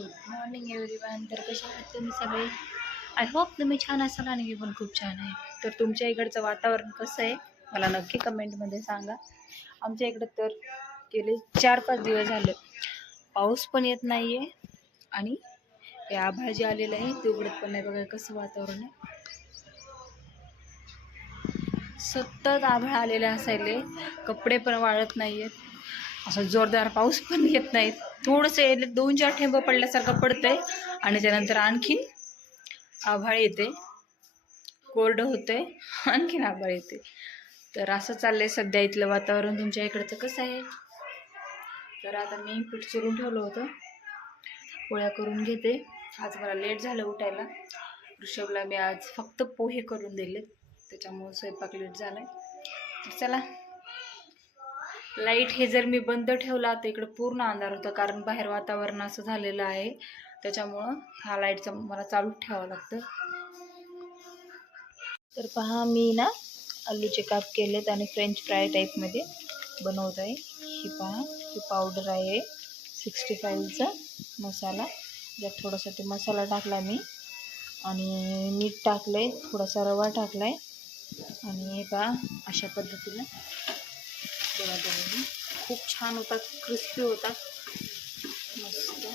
Good morning everyone तर कसे आहात तुम्ही सगळे? आय होप तुम्ही छान असाल आणि मी पण खूप छान आहे. तर तुमच्या इकडचं वातावरण कसं आहे? मला नक्की कमेंटमध्ये सांगा. आमच्या इकडं तर गेले चार पाच दिवस झाले. पाऊस पण येत नाही आहे आणि हे आभाळ जे आलेलं आहे ते उघडत पण नाही बघा कसं वातावरण आहे. सतत आभाळ आलेले असायले. कपडे पण वाळत नाही आहेत असं जोरदार पाऊस पण येत नाही थोडंसं येले दोन चार ठेंब पडल्यासारखं पडतंय. आणि त्यानंतर आणखीन आभाळ येते. कोरडं होतंय. आणखीन आभाळ येते. तर असं चाललंय सध्या इथलं वातावरण. तुमच्या इकडचं कसं आहे? तर आता मी पीठ चिरून ठेवलं होतं. पोळ्या करून घेते. आज मला लेट झालं उठायला. ऋषभला मी आज फक्त पोहे करून दिलेत. त्याच्यामुळे स्वयंपाक लेट झाला तर चला लाइट हे जर मी बंद ठेवला तर इकडं पूर्ण अंधार होतं. कारण बाहेर वातावरण असं झालेलं आहे. त्याच्यामुळं हा लाईटचा मला चालूच ठेवावं लागतं. तर पहा मी ना आलूचे काप केलेत आणि फ्रेंच फ्राय टाईपमध्ये बनवत आहे. ही पहा ही पावडर आहे. सिक्स्टी फाईव्हचा मसाला. ज्यात थोडासा ते मसाला टाकला मी. आणि मीठ टाकलं आहे थोडासा रवा टाकला आहे आणि हे पहा अशा पद्धतीनं तेव्हा बनवली खूप छान होता क्रिस्पी होता. मस्त.